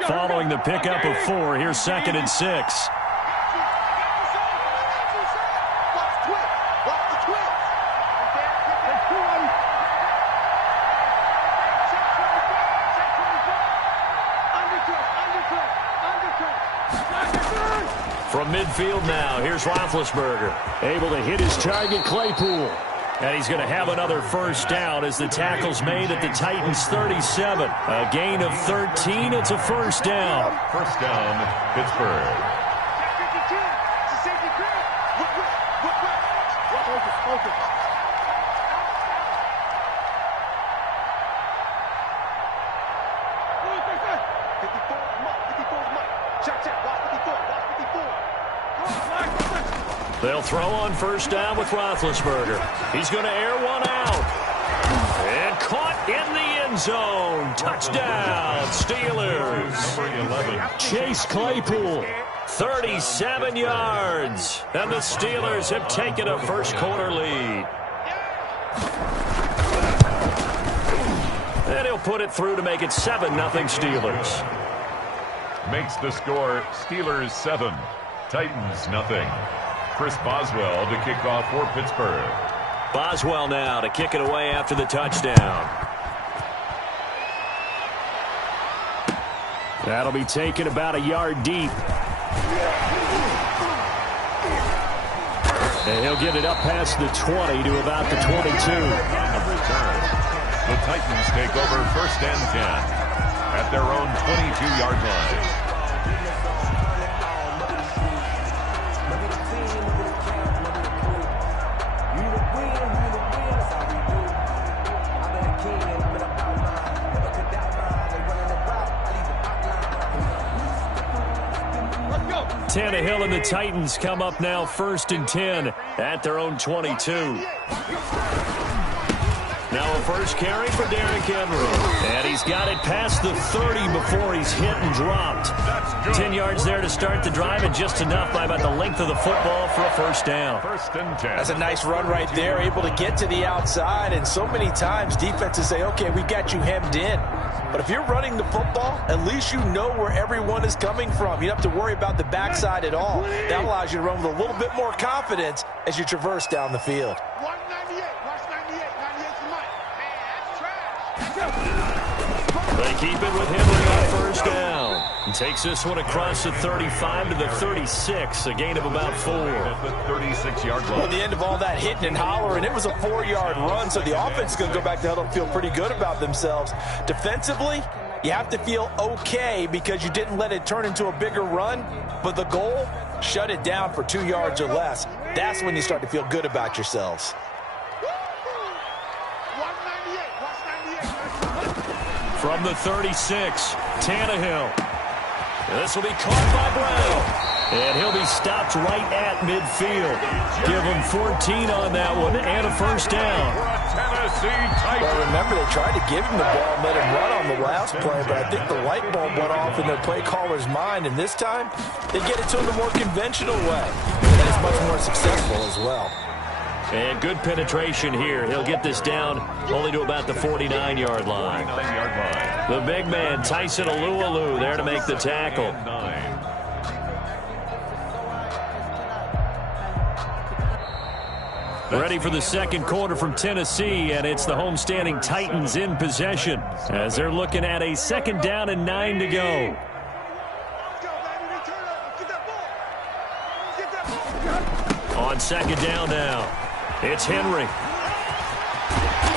Following the pickup of 4, here's 2nd and 6. From midfield now, here's Roethlisberger. Able to hit his target, Claypool. And he's going to have another first down as the tackle's made at the Titans' 37. A gain of 13. It's a first down. First down, Pittsburgh. They'll throw on first down with Roethlisberger. He's going to air one out. And caught in the end zone. Touchdown, Steelers. Number 11. Chase Claypool, 37 yards. And the Steelers have taken a first-quarter lead. And he'll put it through to make it 7-0 Steelers. Makes the score Steelers 7, Titans nothing. Chris Boswell to kick off for Pittsburgh. Boswell now to kick it away after the touchdown. That'll be taken about a yard deep. And he'll get it up past the 20 to about the 22. On return, the Titans take over 1st and 10 at their own 22-yard line. Tannehill and the Titans come up now 1st and 10 at their own 22. Now a first carry for Derrick Henry. And he's got it past the 30 before he's hit and dropped. 10 yards there to start the drive, and just enough by about the length of the football for a first down. 1st and 10. That's a nice run right there, able to get to the outside. And so many times defenses say, okay, we got you hemmed in. But if you're running the football, at least you know where everyone is coming from. You don't have to worry about the backside at all. That allows you to run with a little bit more confidence as you traverse down the field. 198. Watch 98. 98's the mic. Man, that's trash. They keep it with Henry on first down. And takes this one across the 35 to the 36, a gain of about 4. At the 36-yard line. Well, the end of all that hitting and hollering, it was a 4-yard run, so the offense is going to go back to huddle and feel pretty good about themselves. Defensively, you have to feel okay because you didn't let it turn into a bigger run, but the goal, shut it down for 2 yards or less. That's when you start to feel good about yourselves. 198. Watch 98. From the 36, Tannehill. This will be caught by Brown. And he'll be stopped right at midfield. Give him 14 on that one and a first down. Well, remember, they tried to give him the ball and let him run on the last play, but I think the light bulb went off in their play caller's mind, and this time they get it to him the more conventional way. And it's much more successful as well. And good penetration here. He'll get this down only to about the 49-yard line. 49-yard line. The big man, Tyson Alualu, there to make the tackle. Ready for the second quarter from Tennessee, and it's the homestanding Titans in possession as they're looking at a 2nd down and 9 to go. On 2nd down now, it's Henry.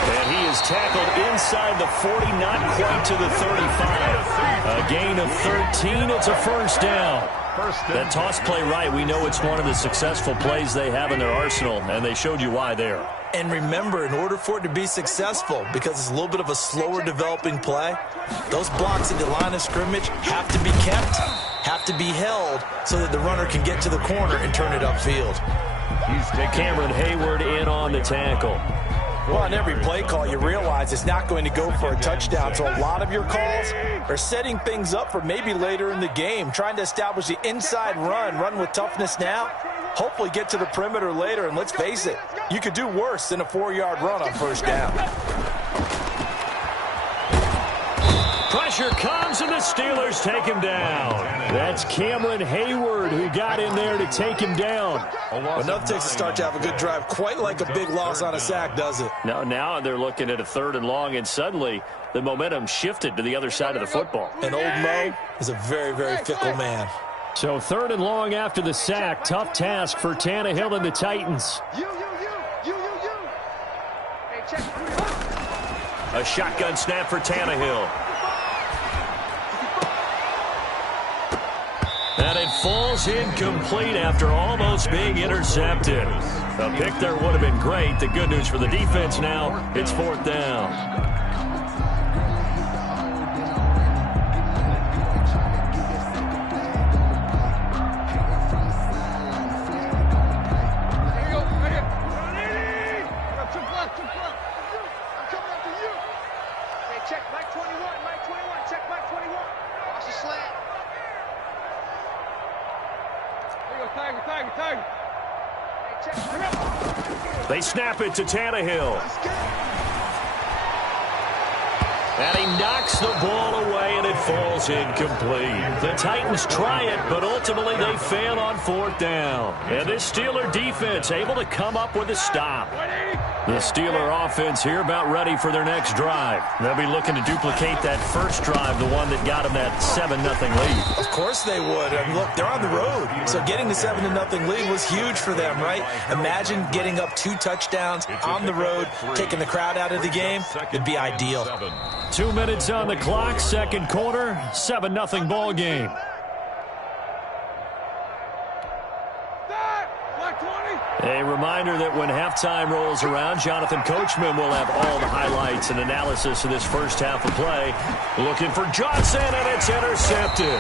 And he is tackled inside the 40, not quite to the 35. A gain of 13. It's a first down. That toss play right, we know it's one of the successful plays they have in their arsenal, and they showed you why there. And remember, in order for it to be successful, because it's a little bit of a slower developing play, those blocks at the line of scrimmage have to be kept, have to be held, so that the runner can get to the corner and turn it upfield. He's taking Cameron Hayward in on the tackle. Well, on every play call, you realize it's not going to go for a touchdown. So a lot of your calls are setting things up for maybe later in the game, trying to establish the inside run with toughness now, hopefully get to the perimeter later. And let's face it, you could do worse than a 4-yard run on first down. Pressure comes, and the Steelers take him down. That's Cameron Hayward who got in there to take him down. Enough takes a start to have a good drive. Quite like a big loss on a sack, does it? Now they're looking at a 3rd and long, and suddenly the momentum shifted to the other side of the football. And old Mo is a very, very fickle man. So 3rd and long after the sack. Tough task for Tannehill and the Titans. Hey, check. A shotgun snap for Tannehill. And it falls incomplete after almost being intercepted. A pick there would have been great. The good news for the defense now, it's 4th down. Check Mike 21, Mike 21, check Mike 21. Watch the slant. There you go, Tiger. Hey, check. They snap it to Tannehill. And he knocks the ball away, and it falls incomplete. The Titans try it, but ultimately they fail on 4th down. And this Steeler defense able to come up with a stop. The Steeler offense here about ready for their next drive. They'll be looking to duplicate that first drive, the one that got them that 7-0 lead. Of course they would. I mean, look, they're on the road. So getting the 7-0 lead was huge for them, right? Imagine getting up 2 touchdowns on the road, taking the crowd out of the game. It'd be ideal. 2 minutes on the clock, second quarter, 7-0 ball game. A reminder that when halftime rolls around, Jonathan Coachman will have all the highlights and analysis of this first half of play. Looking for Johnson, and it's intercepted.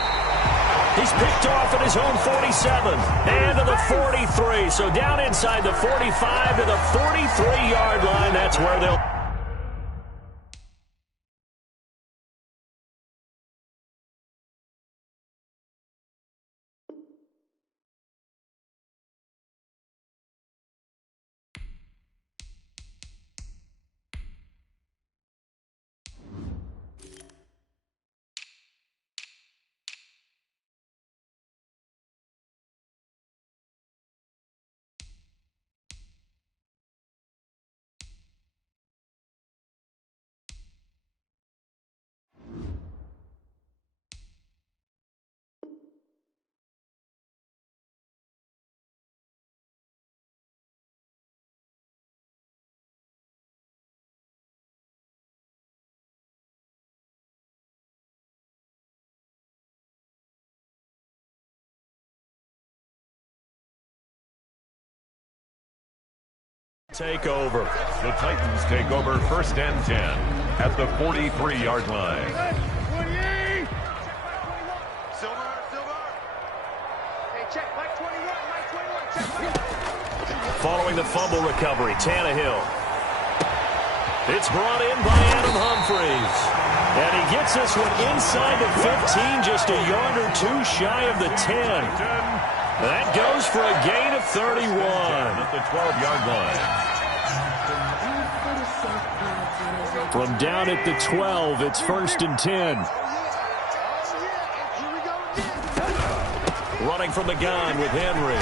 He's picked off at his own 47 and to the 43. So down inside the 45 to the 43-yard line. That's where they'll... take over. The Titans take over 1st and 10 at the 43-yard line. Hey, check Mike 21, Mike 21, check. Following the fumble recovery, Tannehill. It's brought in by Adam Humphries. And he gets this one inside the 15, just a yard or 2 shy of the 10. That goes for a gain of 31. At the 12-yard line. From down at the 12, it's 1st and 10. Running from the gun with Henry.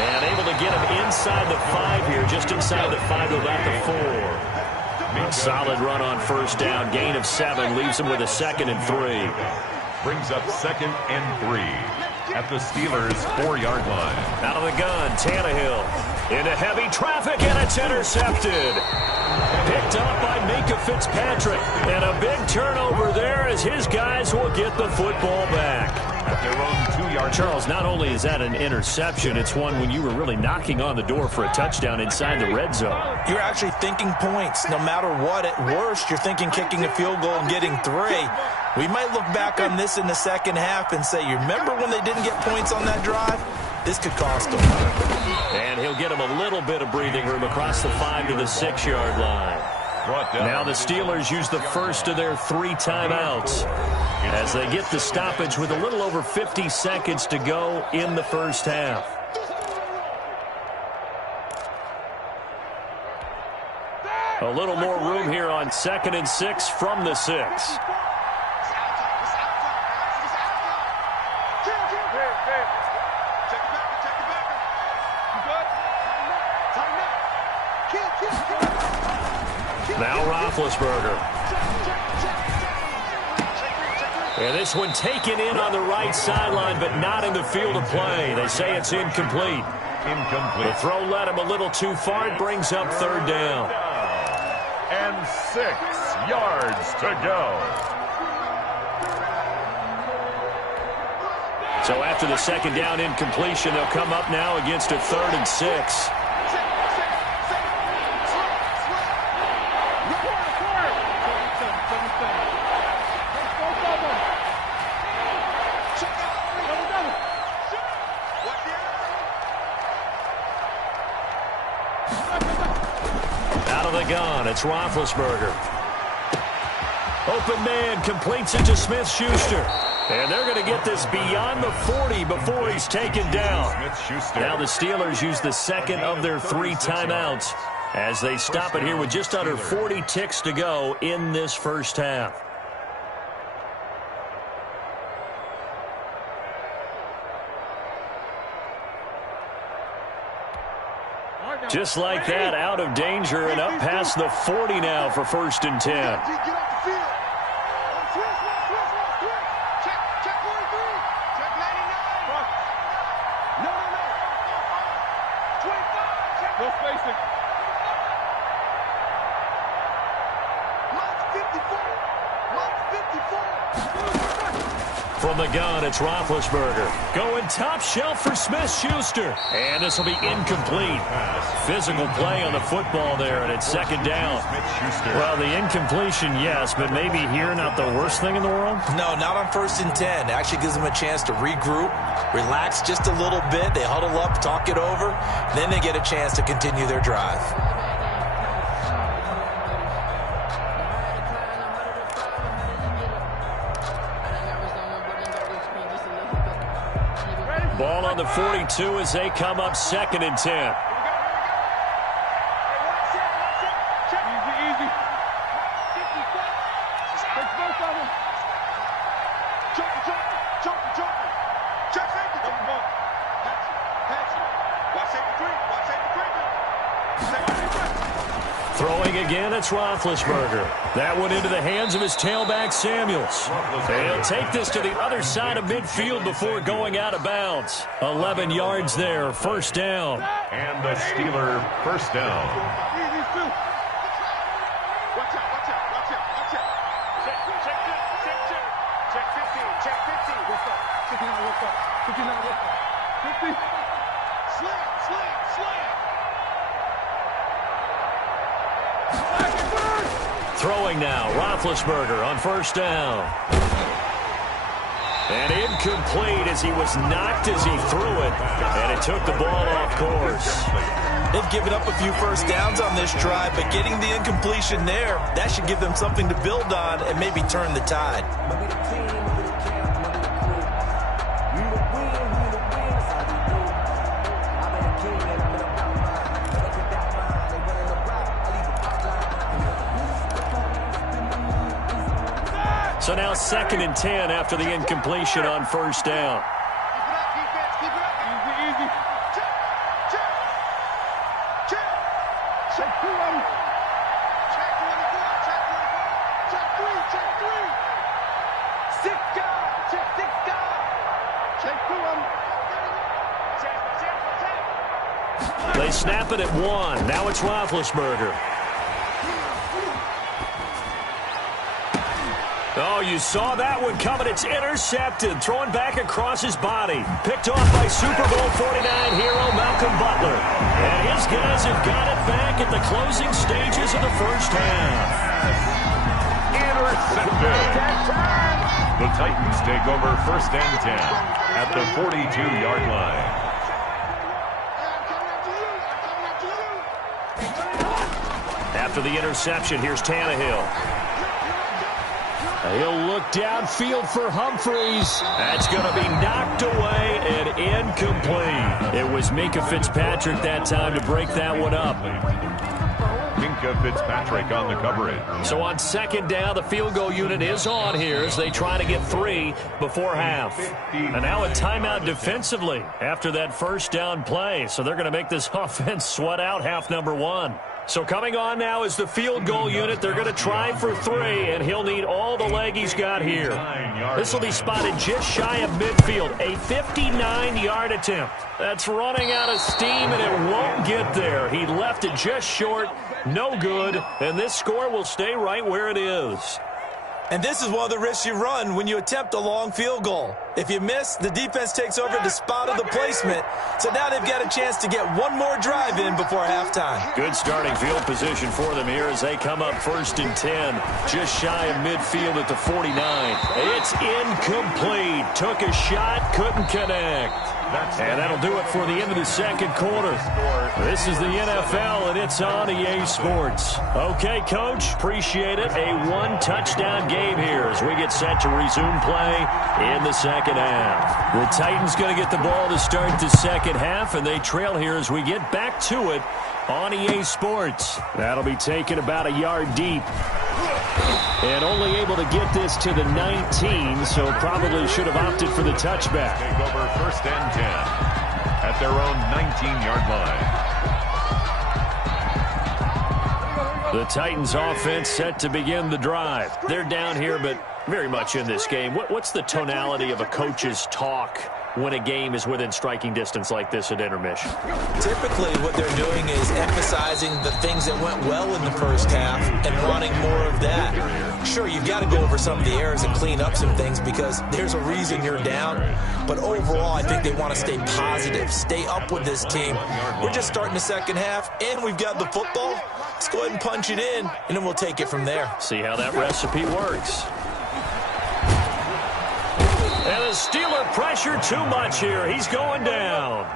And able to get him inside the 5 here, just inside the 5 to about the 4. A solid run on 1st down, gain of 7, leaves him with a 2nd and 3. Brings up 2nd and 3 at the Steelers' 4-yard line. Out of the gun, Tannehill into heavy traffic, and it's intercepted. Picked up by Minkah Fitzpatrick, and a big turnover there as his guys will get the football back. At their own 2-yard. Charles, not only is that an interception, it's one when you were really knocking on the door for a touchdown inside the red zone. You're actually thinking points. No matter what, at worst, you're thinking kicking a field goal and getting 3. We might look back on this in the second half and say, you remember when they didn't get points on that drive? This could cost them. And he'll get him a little bit of breathing room across the 5 to the 6-yard line. Now the Steelers use the first of their 3 timeouts as they get the stoppage with a little over 50 seconds to go in the first half. A little more room here on 2nd and 6 from the 6. Now Roethlisberger. And this one taken in on the right sideline, but not in the field of play. They say it's incomplete. Incomplete. The throw led him a little too far. It brings up third down. And 6 yards to go. So after the second down incompletion, they'll come up now against a 3rd and 6. Out of the gun, it's Roethlisberger. Open man completes it to Smith-Schuster. And they're going to get this beyond the 40 before he's taken down. Now the Steelers use the second of their 3 timeouts as they stop it here with just under 40 ticks to go in this first half. Just like that, out of danger and up past the 40 now for 1st and 10. From the gun, it's Roethlisberger. Going top shelf for Smith-Schuster. And this will be incomplete. Physical play on the football there, and it's 2nd down. Well, the incompletion, yes, but maybe here not the worst thing in the world? No, not on 1st and 10. It actually gives them a chance to regroup, relax just a little bit. They huddle up, talk it over. Then they get a chance to continue their drive. Ball on the 42 as they come up 2nd and 10. Throwing again, it's Roethlisberger. That one into the hands of his tailback, Samuels. They'll take this to the other side of midfield before going out of bounds. 11 yards there, 1st down. And the Steeler 1st down. Throwing now, Roethlisberger on 1st down. And incomplete as he was knocked as he threw it. And it took the ball off course. They've given up a few 1st downs on this drive, but getting the incompletion there, that should give them something to build on and maybe turn the tide. So now 2nd and 10 after the incompletion on 1st down. They snap it at 1. Now it's Roethlisberger. Oh, you saw that one coming. It's intercepted. Thrown back across his body. Picked off by Super Bowl 49 hero Malcolm Butler. And his guys have got it back at the closing stages of the first half. Intercepted. The Titans take over 1st and 10 at the 42-yard line. After the interception, here's Tannehill. He'll look downfield for Humphreys. That's going to be knocked away and incomplete. It was Minkah Fitzpatrick that time to break that one up. Minkah Fitzpatrick on the coverage. So on 2nd down, the field goal unit is on here as they try to get 3 before half. And now a timeout defensively after that 1st down play. So they're going to make this offense sweat out half number 1. So coming on now is the field goal unit. They're going to try for 3, and he'll need all the leg he's got here. This will be spotted just shy of midfield. A 59-yard attempt. That's running out of steam, and it won't get there. He left it just short. No good, and this score will stay right where it is. And this is one of the risks you run when you attempt a long field goal. If you miss, the defense takes over the spot of the placement. So now they've got a chance to get one more drive in before halftime. Good starting field position for them here as they come up 1st and 10. Just shy of midfield at the 49. It's incomplete. Took a shot, couldn't connect. And that'll do it for the end of the second quarter. This is the NFL, and it's on EA Sports. Okay, Coach, appreciate it. A one-touchdown game here as we get set to resume play in the second half. The Titans going to get the ball to start the second half, and they trail here as we get back to it on EA Sports. That'll be taken about a yard deep. And only able to get this to the 19, so probably should have opted for the touchback. Take over 1st and 10 at their own 19-yard line. The Titans offense set to begin the drive. They're down here, but very much in this game. What's the tonality of a coach's talk when a game is within striking distance like this at intermission? Typically, what they're doing is emphasizing the things that went well in the first half and wanting more of that. Sure, you've got to go over some of the errors and clean up some things because there's a reason you're down. But overall, I think they want to stay positive, stay up with this team. We're just starting the second half, and we've got the football. Let's go ahead and punch it in, and then we'll take it from there. See how that recipe works. And the Steeler pressure too much here. He's going down.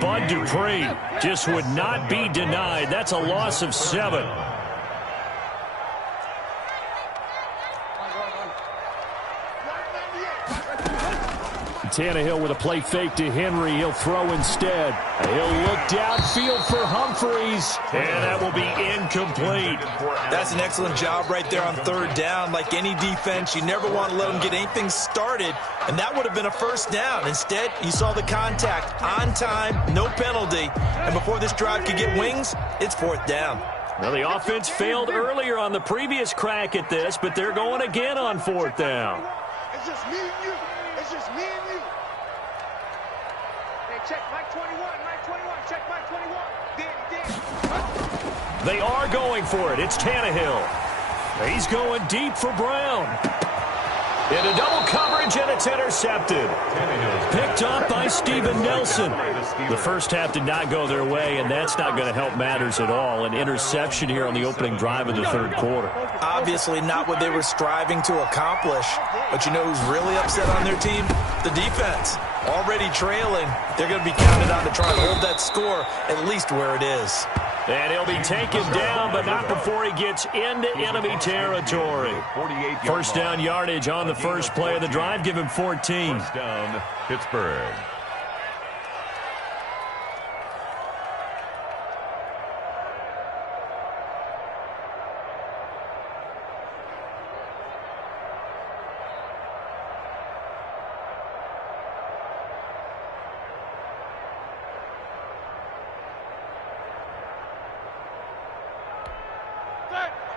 Bud Dupree just would not be denied. That's a loss of 7. Tannehill with a play fake to Henry. He'll throw instead. He'll look downfield for Humphreys, and that will be incomplete. That's an excellent job right there on 3rd down. Like any defense, you never want to let them get anything started, and that would have been a 1st down. Instead, you saw the contact on time, no penalty, and before this drive could get wings, it's 4th down. Well, the offense failed earlier on the previous crack at this, but they're going again on 4th down. It's just me and you. It's just me and you. Hey, check Mike 21. Mike 21. Check Mike 21. They are going for it. It's Tannehill. He's going deep for Brown. Into double coverage, and it's intercepted. Picked up by Steven Nelson. The first half did not go their way, and that's not going to help matters at all. An interception here on the opening drive of the third quarter. Obviously not what they were striving to accomplish. But you know who's really upset on their team? The defense. Already trailing. They're going to be counted on to try and hold that score at least where it is. And he'll be taken down, but not before he gets into enemy territory. 1st down yardage on the first play of the drive. Give him 14. 1st down, Pittsburgh.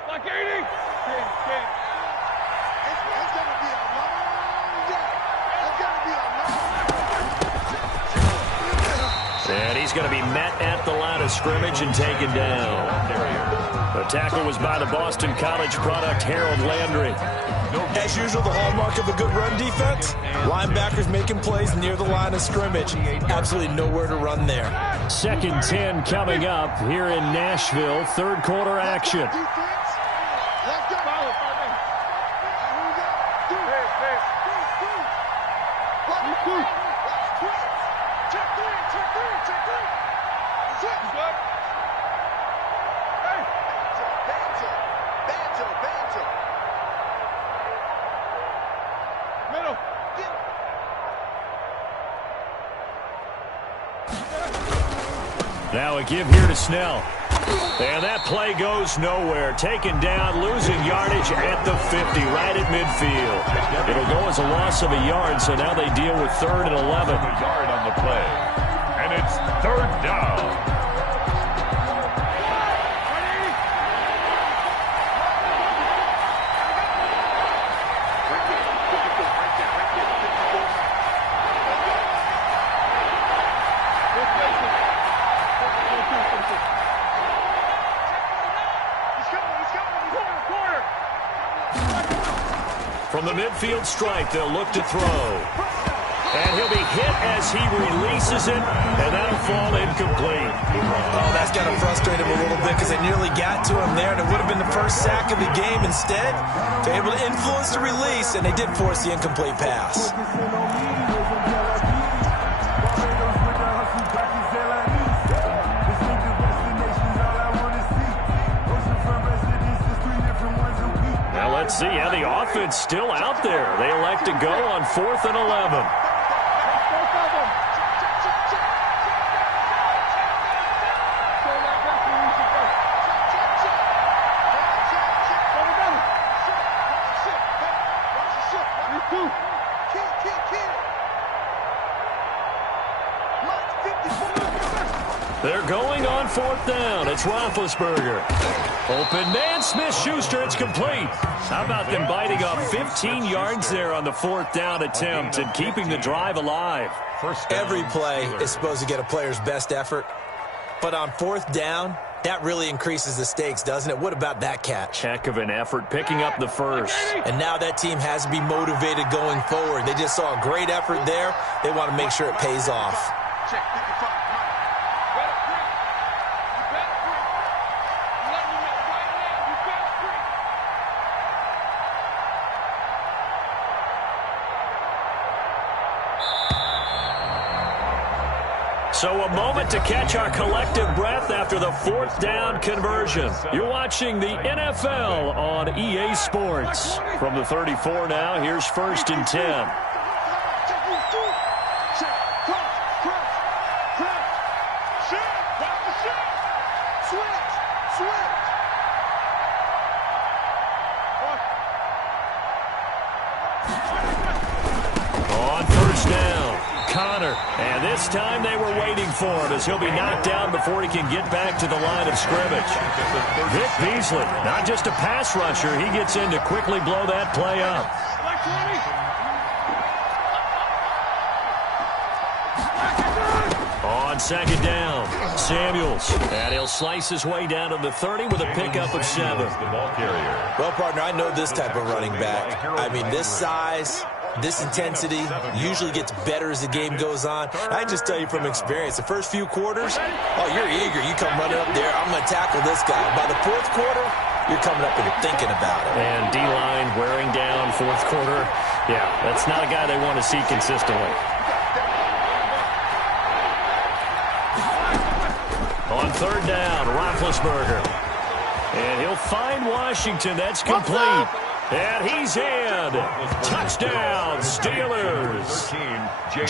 Like 80. It's going to be a long day. It's going to be a long day. And he's going to be met at the line of scrimmage and taken down. The tackle was by the Boston College product, Harold Landry. As usual, the hallmark of a good run defense, linebackers making plays near the line of scrimmage. Absolutely nowhere to run there. 2nd and 10 coming up here in Nashville. Third quarter action. Let's go. Check three. That's it. Hey. Banjo. Middle. Now a give here to Snell. And that play goes nowhere. Taken down, losing yardage at the 50, right at midfield. It'll go as a loss of a yard, so now they deal with 3rd and 11. A yard on the play. And it's 3rd down. the midfield stripe, they'll look to throw. And he'll be hit as he releases it, and that'll fall incomplete. Oh, that's got to frustrate him a little bit because they nearly got to him there, and it would have been the first sack of the game. Instead, they're able to influence the release, and they did force the incomplete pass. Now let's see how the offense still out there. They elect to go on 4th and 11. They're going on 4th down. It's Roethlisberger. Open man, Smith-Schuster. It's complete. How about them biting up 15 yards there on the 4th down attempt and keeping the drive alive? Every play is supposed to get a player's best effort. But on 4th down, that really increases the stakes, doesn't it? What about that catch? Heck of an effort picking up the first. And now that team has to be motivated going forward. They just saw a great effort there. They want to make sure it pays off. So a moment to catch our collective breath after the 4th down conversion. You're watching the NFL on EA Sports. From the 34 now, here's 1st and 10. On 1st down. Connor, and this time they were waiting for him as he'll be knocked down before he can get back to the line of scrimmage. Vic Beasley, not just a pass rusher, he gets in to quickly blow that play up. On 2nd down, Samuels, and he'll slice his way down to the 30 with a pickup of 7. Well, partner, I know this type of running back. I mean, this size, this intensity usually gets better as the game goes on. I just tell you from experience, the first few quarters, oh, you're eager. You come running up there, I'm going to tackle this guy. By the 4th quarter, you're coming up and thinking about it. And D-line wearing down 4th quarter. Yeah, that's not a guy they want to see consistently. On 3rd down, Roethlisberger. And he'll find Washington. That's complete. And he's in. Touchdown, Steelers.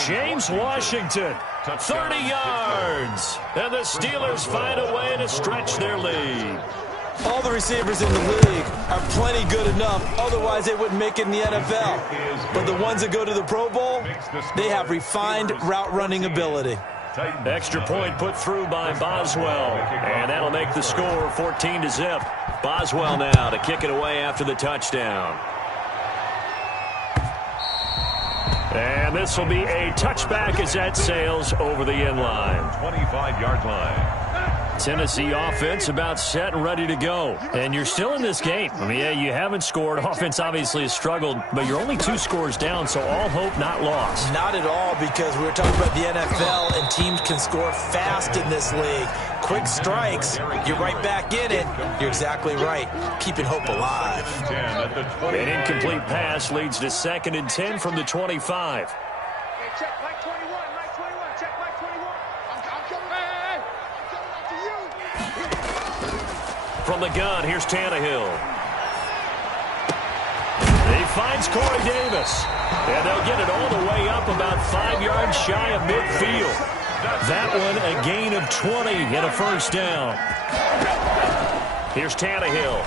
James Washington, 30 yards. And the Steelers find a way to stretch their lead. All the receivers in the league are plenty good enough. Otherwise, they wouldn't make it in the NFL. But the ones that go to the Pro Bowl, they have refined route running ability. Extra point put through by Boswell. And that'll make the score 14-0. Boswell now to kick it away after the touchdown. And this will be a touchback as that sails over the end line. 25-yard line. Tennessee offense about set and ready to go. And you're still in this game. I mean, yeah, you haven't scored. Offense obviously has struggled, but you're only 2 scores down, so all hope not lost. Not at all, because we were talking about the NFL, and teams can score fast in this league. Quick strikes, you're right back in it. You're exactly right. Keeping hope alive. An incomplete pass leads to 2nd and 10 from the 25. Hey, check, Mike 21, Mike 21, check, Mike 21. I'm coming, hey, I'm coming up to you. From the gun, here's Tannehill. He finds Corey Davis. And they'll get it all the way up about 5 yards shy of midfield. That one a gain of 20 and a 1st down. Here's Tannehill.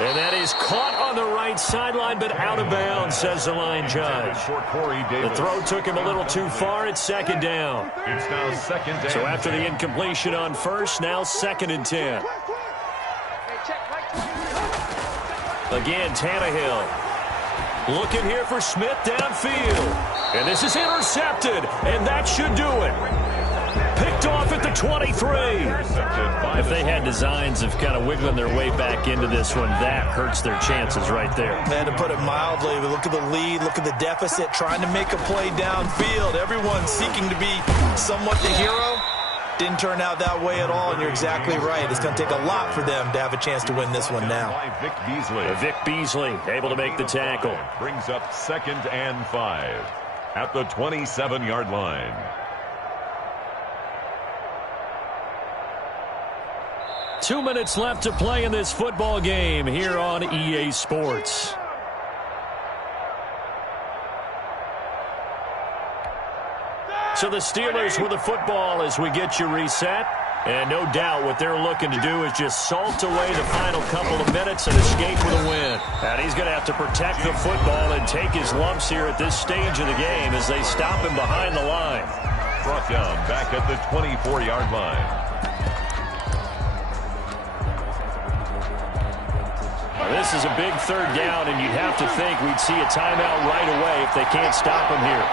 And that is caught on the right sideline, but out of bounds, says the line judge. The throw took him a little too far. It's 2nd down. It's now 2nd down. So after the incompletion on 1st, now 2nd and 10. Hey, check, Mike 21. Again, Tannehill. Looking here for Smith downfield. And this is intercepted, and that should do it. Picked picked off at the 23. If they had designs of kind of wiggling their way back into this one, that hurts their chances right there. And to put it mildly, look at the lead, look at the deficit, trying to make a play downfield. Everyone seeking to be somewhat the hero. Didn't turn out that way at all, and you're exactly right. It's going to take a lot for them to have a chance to win this one now. Vic Beasley able to make the tackle. Brings up 2nd and 5 at the 27-yard line. Two minutes left to play in this football game here on EA Sports. So the Steelers with the football as we get you reset. And no doubt what they're looking to do is just salt away the final couple of minutes and escape with a win. And he's going to have to protect the football and take his lumps here at this stage of the game as they stop him behind the line. Brought down back at the 24-yard line. This is a big 3rd down, and you'd have to think we'd see a timeout right away if they can't stop him here.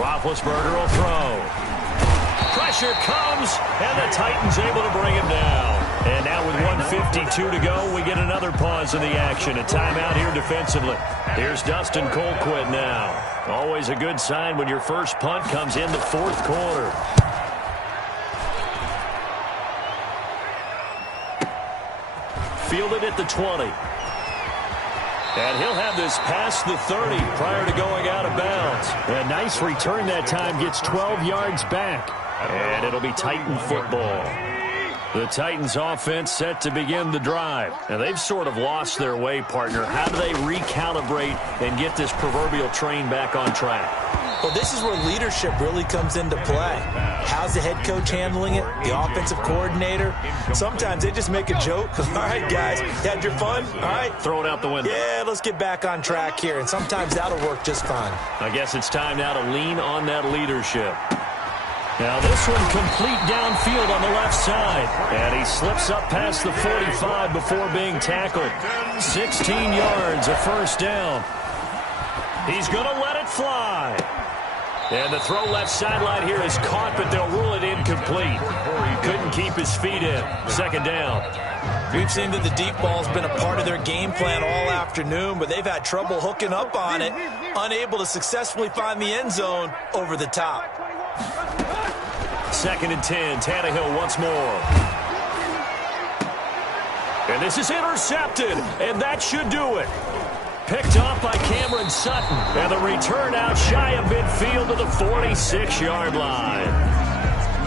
Roethlisberger will throw. Pressure comes, and the Titans able to bring him down. And now with 1:52 to go, we get another pause in the action. A timeout here defensively. Here's Dustin Colquitt now. Always a good sign when your first punt comes in the 4th quarter. Fielded at the 20. And he'll have this past the 30 prior to going out of bounds. A nice return that time, gets 12 yards back. And it'll be Titan football. The Titans offense set to begin the drive. And they've sort of lost their way, partner. How do they recalibrate and get this proverbial train back on track? Well, this is where leadership really comes into play. How's the head coach handling it? The offensive coordinator? Sometimes they just make a joke. All right, guys, you had your fun? All right. Throw it out the window. Yeah, let's get back on track here. And sometimes that'll work just fine. I guess it's time now to lean on that leadership. Now this one complete downfield on the left side. And he slips up past the 45 before being tackled. 16 yards, a first down. He's going to let it fly. And the throw left sideline here is caught, but they'll rule it incomplete. Couldn't keep his feet in. 2nd down. We've seen that the deep ball's been a part of their game plan all afternoon, but they've had trouble hooking up on it, unable to successfully find the end zone over the top. 2nd and 10. Tannehill once more. And this is intercepted, and that should do it. Picked off by Cameron Sutton. And the return out shy of midfield to the 46-yard line.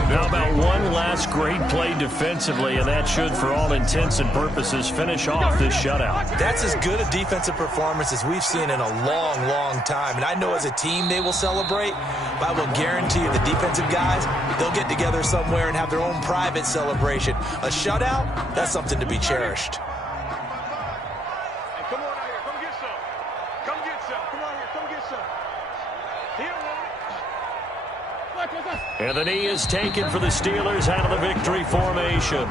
How about one last great play defensively, and that should, for all intents and purposes, finish off this shutout. That's as good a defensive performance as we've seen in a long, long time. And I know as a team they will celebrate, but I will guarantee you the defensive guys, they'll get together somewhere and have their own private celebration. A shutout, that's something to be cherished. And the knee is taken for the Steelers out of the victory formation.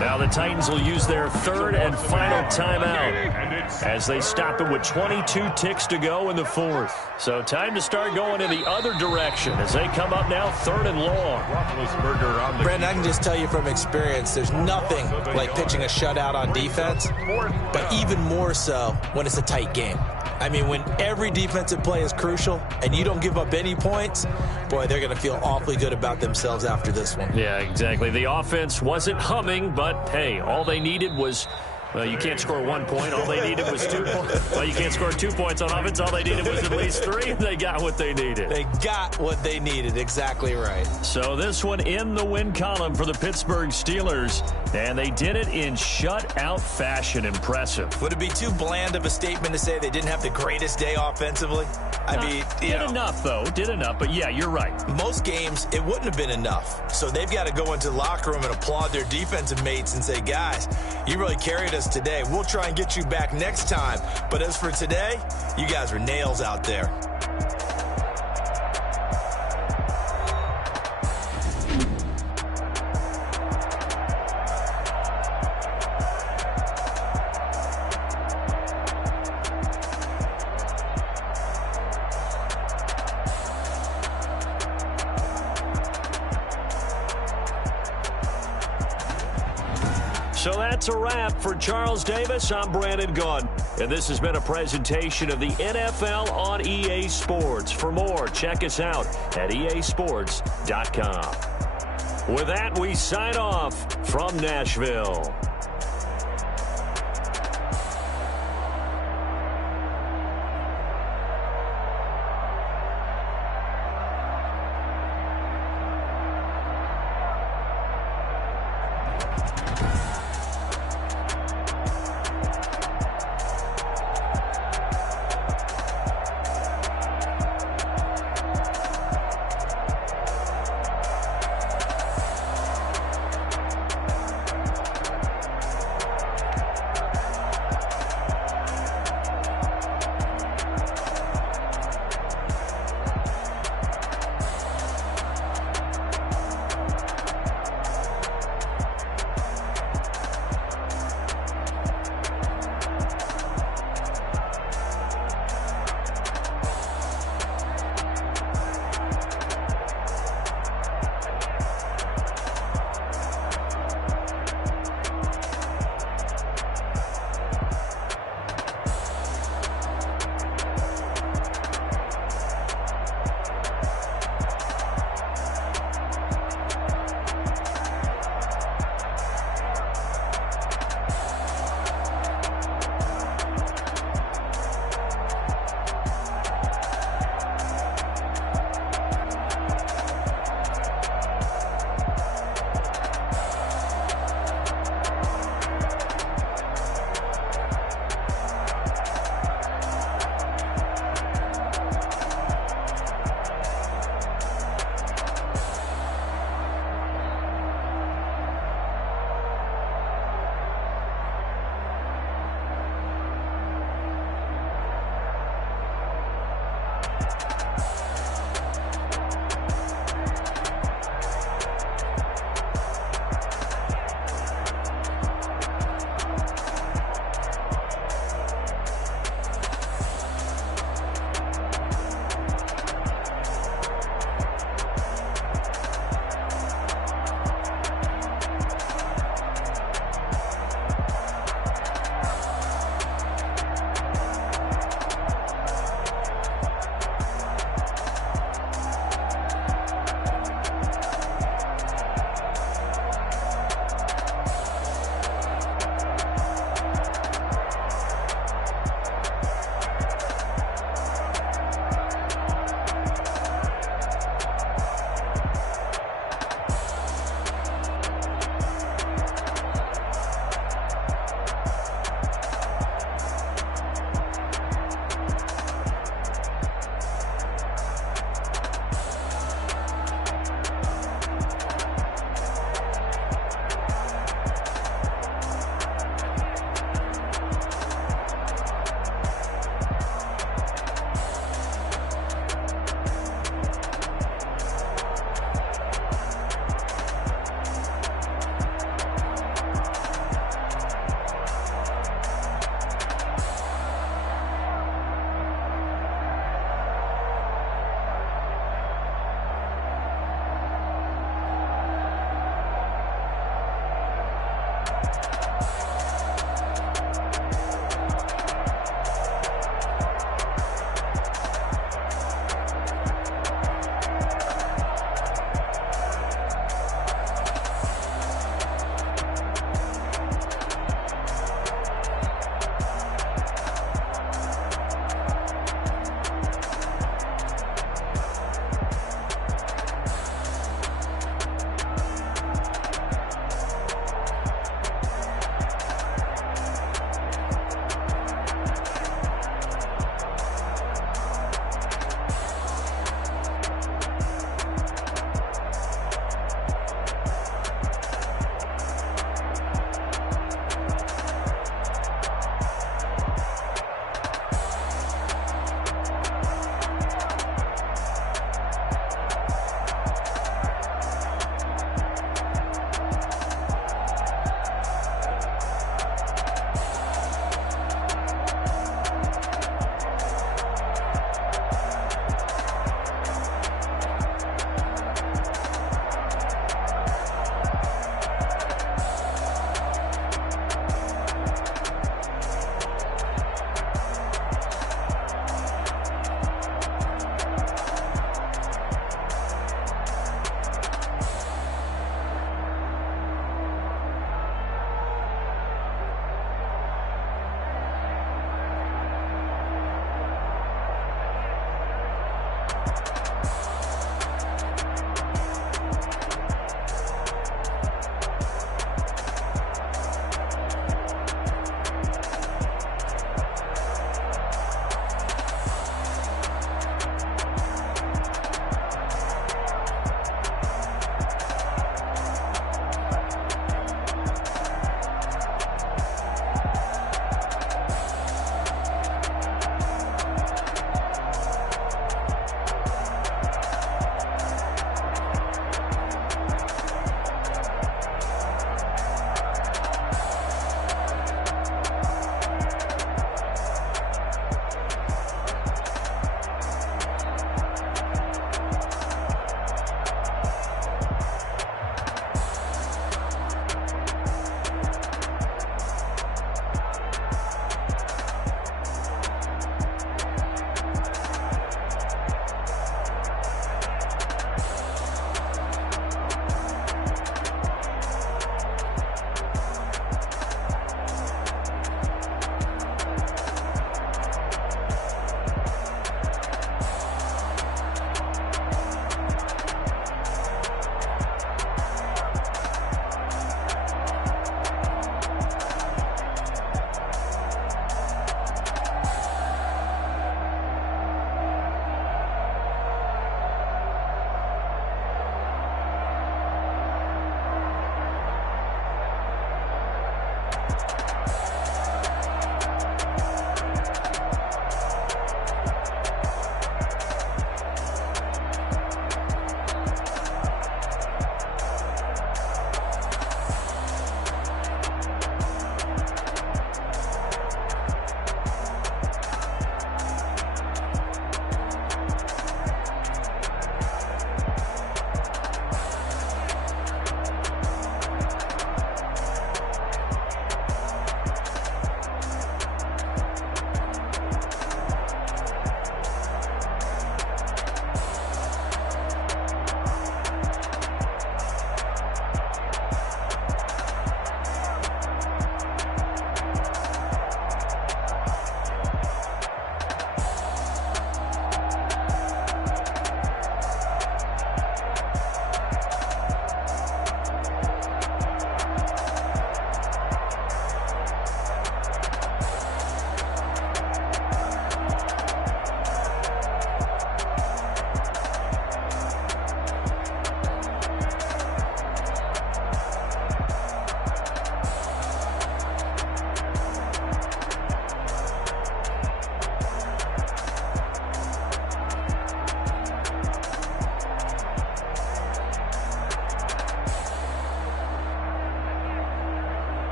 Now the Titans will use their 3rd and final timeout as they stop it with 22 ticks to go in the 4th. So time to start going in the other direction as they come up now 3rd and long. Brandon, I can just tell you from experience, there's nothing like pitching a shutout on defense, but even more so when it's a tight game. I mean, when every defensive play is crucial and you don't give up any points, boy, they're going to feel awfully good about themselves after this one. Yeah, exactly. The offense wasn't humming, but, hey, all they needed was, well, you can't score 1 point. All they needed was 2 points. Well, you can't score 2 points on offense. All they needed was at least 3. They got what they needed. They got what they needed. Exactly right. So this one in the win column for the Pittsburgh Steelers, and they did it in shutout fashion. Impressive. Would it be too bland of a statement to say they didn't have the greatest day offensively? I mean, did enough, though. Did enough. But, yeah, you're right. Most games, it wouldn't have been enough. So they've got to go into the locker room and applaud their defensive mates and say, guys, you really carried us today. We'll try and get you back next time. But as for today, you guys were nails out there. So that's a wrap. For Charles Davis, I'm Brandon Gaudin. And this has been a presentation of the NFL on EA Sports. For more, check us out at easports.com. With that, we sign off from Nashville.